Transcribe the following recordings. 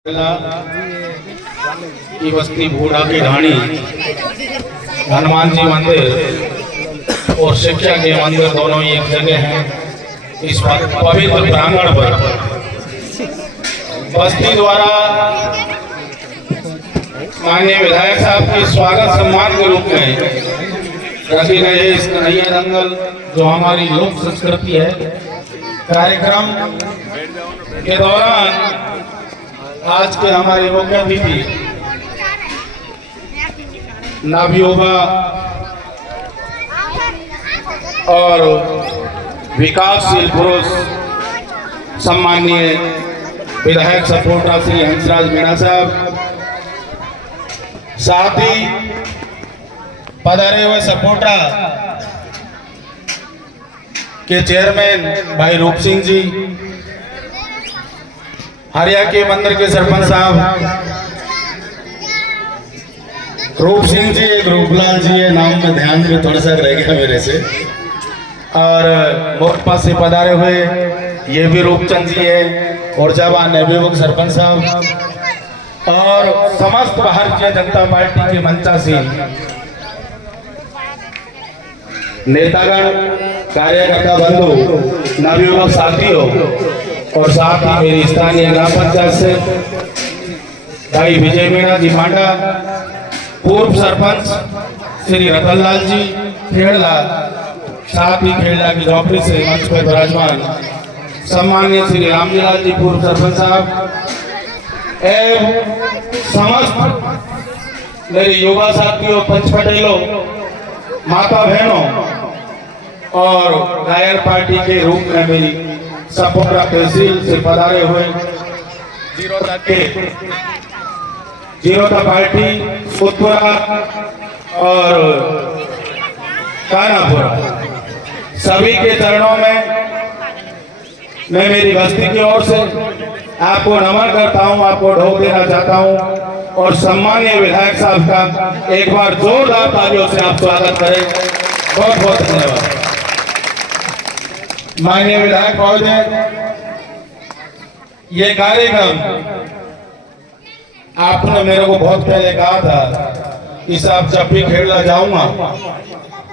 की बस्ती बूढ़ा की ढाणी हनुमान जी मंदिर और शिक्षा के मंदिर दोनों ही एक जगह हैं। इस पवित्र प्रांगण पर बस्ती द्वारा माननीय विधायक साहब के स्वागत सम्मान के रूप में रखे गए इस कन्हैया दंगल जो हमारी लोक संस्कृति है, कार्यक्रम के दौरान आज के हमारे मुख्य अतिथि नवयुवा और विकासशील पुरुष सम्माननीय विधायक सपोर्टा श्री हंसराज मीणा साहब, साथ ही पधारे हुए सपोर्टा के चेयरमैन भाई रूप सिंह जी, हरिया के मंदिर के सरपंच साहब रूप सिंह जी, एक रूपलाल जी है, नाम में ध्यान में थोड़ा सा रह गया मेरे से, और मोरपा से पधारे हुए ये भी रूपचंद जी है, और जवान नवयुवक सरपंच साहब और समस्त भारतीय जनता पार्टी के मंचासीन नेतागण, कार्यकर्ता बंधु, नवयुवक साथियों और साथ ही मेरी स्थानीय ग्राम पंचायत से भाई विजय मीणा जी मांडा, पूर्व सरपंच श्री रतनलाल जी खेड़ला, साथ ही खेड़ला की झोपड़ी से मंच पर विराजमान सम्माननीय श्री रामजीलाल जी पूर्व सरपंच साहब एवं समस्त मेरे युवा साथियों, पंच पटेलों, माता बहनों और गायर पार्टी के रूप में मेरी सपोर्टा तहसील से पधारे हुए जीरोता पार्टी सुतपुरा और कानापुरा, सभी के चरणों में मैं मेरी बस्ती की ओर से आपको नमन करता हूं, आपको ढोक देना चाहता हूं और सम्मानीय विधायक साहब का एक बार जोरदार तालियों से आप स्वागत करें। बहुत बहुत धन्यवाद। माननीय विधायक महोदय, ये कार्यक्रम आपने मेरे को बहुत पहले कहा था कि साहब जब भी खेड़ला जाऊंगा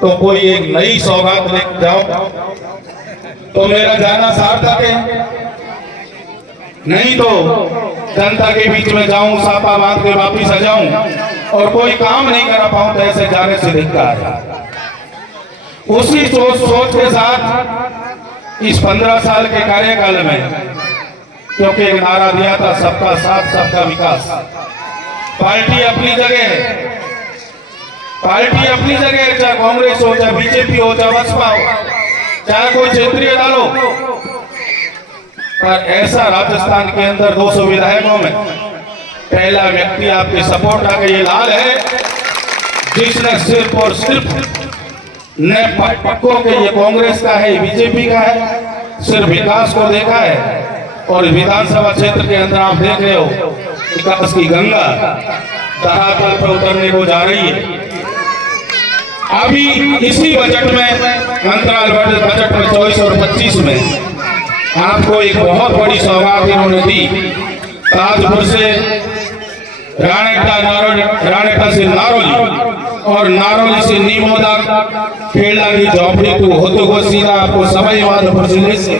तो कोई एक नई सौगात लेकर जाओ, तो मेरा जाना सार्थक है, नहीं तो जनता के बीच में जाऊं, सापा बांध के वापिस आ जाऊं और कोई काम नहीं कर पाऊं, तो ऐसे जाने से धिक्कार है। उसी सोच के साथ इस 15 साल के कार्यकाल में, क्योंकि एक नारा दिया था सबका साथ सबका विकास, पार्टी अपनी जगह है, पार्टी अपनी जगह है, चाहे कांग्रेस हो, चाहे बीजेपी हो, चाहे बसपा हो, चाहे कोई क्षेत्रीय दल हो, पर ऐसा राजस्थान के अंदर 200 विधायकों में पहला व्यक्ति आपके सपोर्ट का ये लाल है, जिसने सिर्फ और सिर्फ न पक्कों के ये कांग्रेस का है, बीजेपी का है, सिर्फ विकास को देखा है। और विधानसभा क्षेत्र के अंदर आप देख रहे हो विकास की गंगा धरातल पर उतरने को जा रही है। अभी इसी बजट में, अंतराल बजट में 24 और 25 में आपको एक बहुत बड़ी सौगात इन्होंने दी। ताजपुर से राणेटा से नारोली और नारोली से नीमोदा, खेड़ला की झोपड़ी को होते हुए सीधा आपको सवाई माधोपुर जिले से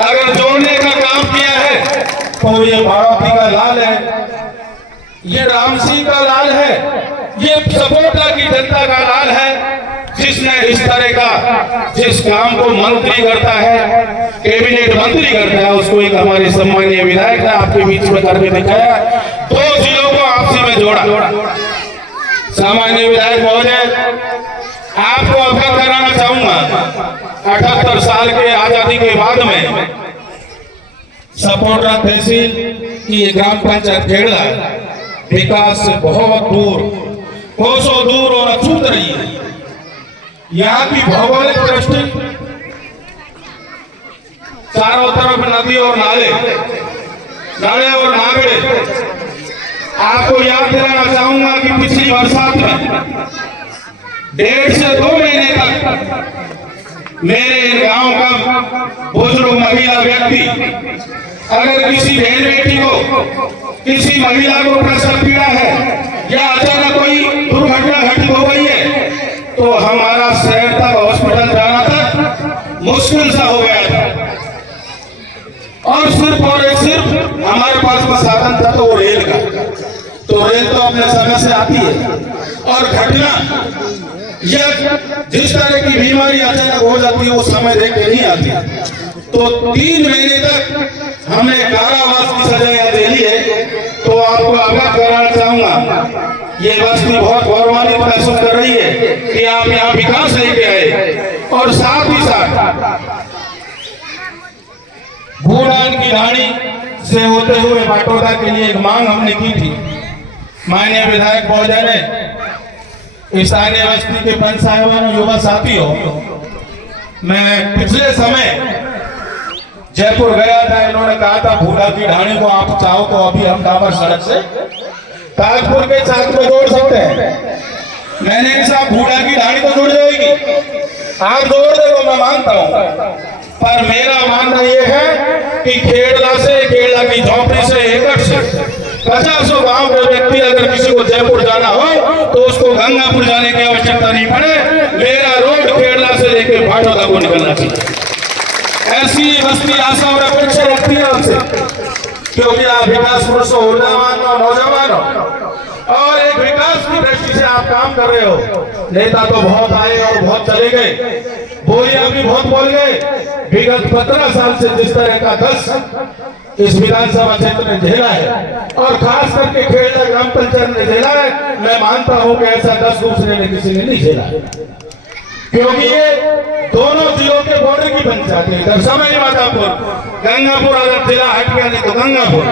अगर जोड़ने का काम किया है तो ये भाड़ौती का लाल है, ये राम सिंह का लाल है, ये सपोर्टा की जनता का लाल है, जिसने इस तरह का जिस काम को मंत्री करता है, कैबिनेट मंत्री करता है, उसको एक हमारे सम्मानीय विधायक ने आपके बीच में करके दिखाया, 2 जिलों को आपसी में जोड़ा। सामान्य विधायक महोदय, आपको अवगत कराना चाहूंगा, 78 साल के आजादी के बाद में सपोर्टा तहसील की ग्राम पंचायत खेड़ला विकास से बहुत दूर, कोसों दूर और अछूत रही है। यहाँ की भौगोलिक दृष्टि, चारों तरफ नदी और नाले और नागड़े। आपको याद दिलाना चाहूंगा कि पिछली बरसात में 1.5 से 2 महीने तक मेरे गांव का बुजुर्ग महिला व्यक्ति अगर किसी बहन बेटी को किसी महिला को प्रसव पीड़ा है या अचानक कोई दुर्घटना घटित हो गई है तो हमारा शहर तक हॉस्पिटल जाना तक मुश्किल सा हो गया था। और सिर्फ और एक सिर्फ हमारे पास में साधन था तो वो रेल का, तो रेल तो अपने समय से आती है और घटना या जिस तरह की बीमारी अचानक हो जाती है वो समय देख के नहीं आती। तो 3 महीने तक हमने कारावास की सजा झेली है। तो आपको अवगत कराना चाहूंगा, ये बस्ती बहुत गौरवान्वित महसूस कर रही है कि आप यहाँ विकास लेके आए और साथ ही साथ भूडान की ढाणी से होते हुए बाटोदा के लिए एक मांग हमने की थी। माननीय विधायक महोदय ने स्थानीय बस्ती के पंच साहिबान युवा साथियों, मैं पिछले समय जयपुर गया था, इन्होंने कहा था भूडा की ढाणी को आप चाहो तो अभी हम डाबर सड़क से ताजपुर के साथ में जोड़ सकते हैं। मैंने साहब भूडा की ढाणी तो जुड़ जाएगी, आप जोड़ दे वो मैं मानता हूँ, पर मेरा मानना ये है कि खेड़ला की झोपड़ी से एकड़ से 50 गांव के व्यक्ति अगर किसी को जयपुर जाना हो तो उसको गंगापुर जाने की आवश्यकता नहीं पड़े। मेरा रोड खेड़ला से लेकर बाटोदा को निकलना चाहिए। ऐसी बस्ती आशा और अपेक्षा रखती है आपसे, क्योंकि आप विकास पुरुष हो, ऊर्जावान हो, नौजवान हो और एक विकास की दृष्टि से आप काम कर रहे हो। नेता तो बहुत आए और बहुत चले गए, बोलियां भी बहुत बोल गए। विगत 15 साल से जिस तरह का 10 इस विधानसभा क्षेत्र में झेला है और खास करके खेड़ा ग्राम पंचायत ने झेला है, मैं मानता हूं कि ऐसा 10 दूसरे ने किसी ने नहीं झेला, क्योंकि ये दोनों जिलों के बॉर्डर की पंचायत है। इधर समझ मातापुर, गंगापुर अगर जिला हट गया नहीं तो गंगापुर,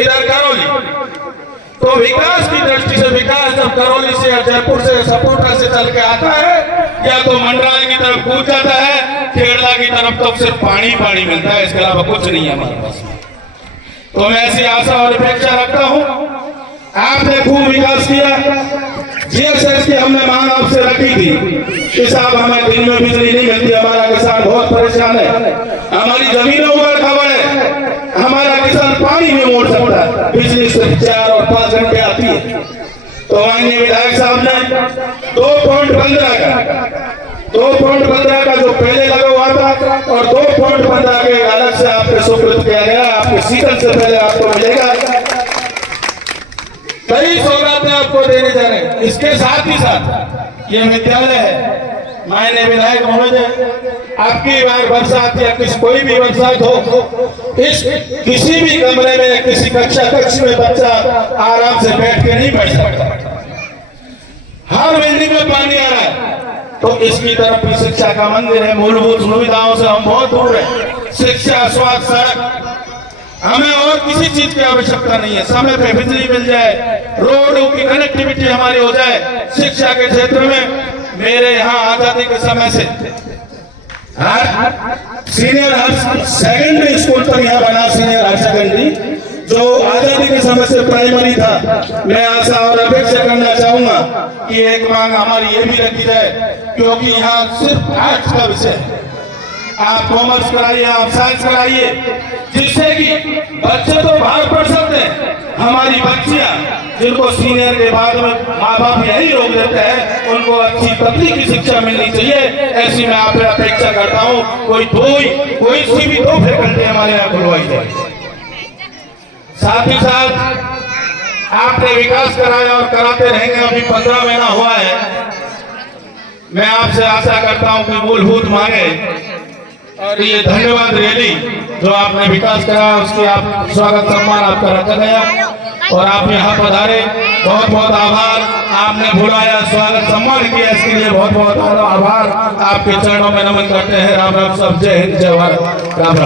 इधर करौली। तो विकास की दृष्टि से विकास जब करौली से या जयपुर से सपोर्टर से चल के आता है या तो मंडराल की तरफ कूद जाता है, खेड़ला की तरफ तो सिर्फ पानी मिलता है, इसके अलावा कुछ नहीं है हमारे पास। तो मैं ऐसी आशा और अपेक्षा रखता हूँ, आपने खूब विकास किया। जीएसएस की हमने मांग आपसे रखी थी कि साहब हमें दिन में बिजली नहीं मिलती, हमारा किसान बहुत परेशान है, हमारी जमीनों ऊपर खबर है, हमारा किसान पानी में मोड़ सकता है, बिजली सिर्फ 4 और 5 घंटे आती है। तो माननीय विधायक साहब ने 2.15 का जो पहले लगा हुआ था और 2.15 के अलग से आपके स्वीकृत किया गया, आपके सीजन से पहले आपको मिलेगा। कई सौगातें आपको देने जा रहे हैं। इसके साथ ही साथ ये विद्यालय है, माननीय विधायक महोदय, आपकी बार बरसात या कोई भी बरसात हो, इस किसी भी कमरे में किसी कक्ष में बच्चा आराम से बैठ के नहीं पढ़ सकता, हर बिल्डिंग में पानी आ रहा है। तो इसकी तरफ भी शिक्षा का मंदिर है। मूलभूत सुविधाओं से हम बहुत दूर हैं, शिक्षा, स्वास्थ्य, सड़क, हमें और किसी चीज की आवश्यकता नहीं है। समय पे बिजली मिल जाए, रोडों की कनेक्टिविटी हमारी हो जाए। शिक्षा के क्षेत्र में मेरे यहाँ आजादी के समय से सीनियर हायर सेकेंडरी स्कूल तक यहाँ बना, सीनियर हायर सेकेंडरी, जो आजादी के समय से प्राइमरी था। मैं आशा और अपेक्षा करना चाहूंगा कि एक मांग हमारी ये भी रखी जाए, क्योंकि यहाँ सिर्फ आर्ट्स का विषय है, आप कॉमर्स कराइए, आप साइंस कराइए, जिससे कि बच्चे तो बाहर पढ़ सकते हैं, हमारी बच्चियां जिनको सीनियर के बाद में माँ बाप यही रोक देते हैं, उनको अच्छी तकनीकी शिक्षा मिलनी चाहिए। ऐसी मैं आपसे अपेक्षा करता हूँ, कोई सी भी 2 फैकल्टी हमारे यहाँ खुलवाई जाए। साथ ही साथ आपने विकास कराया और कराते रहेंगे, अभी 15 महीना हुआ है। मैं आपसे आशा करता हूँ कि मूलभूत मांगे और ये धन्यवाद रैली जो आपने विकास करा, उसकी आप स्वागत सम्मान आपका रखा गया और आप यहाँ पधारे, बहुत बहुत आभार। आपने बुलाया, स्वागत सम्मान किया, इसके लिए बहुत बहुत आभार। आपके चरणों में नमन करते हैं। राम राम, सब जय हिंद, जय भारत, राम राम।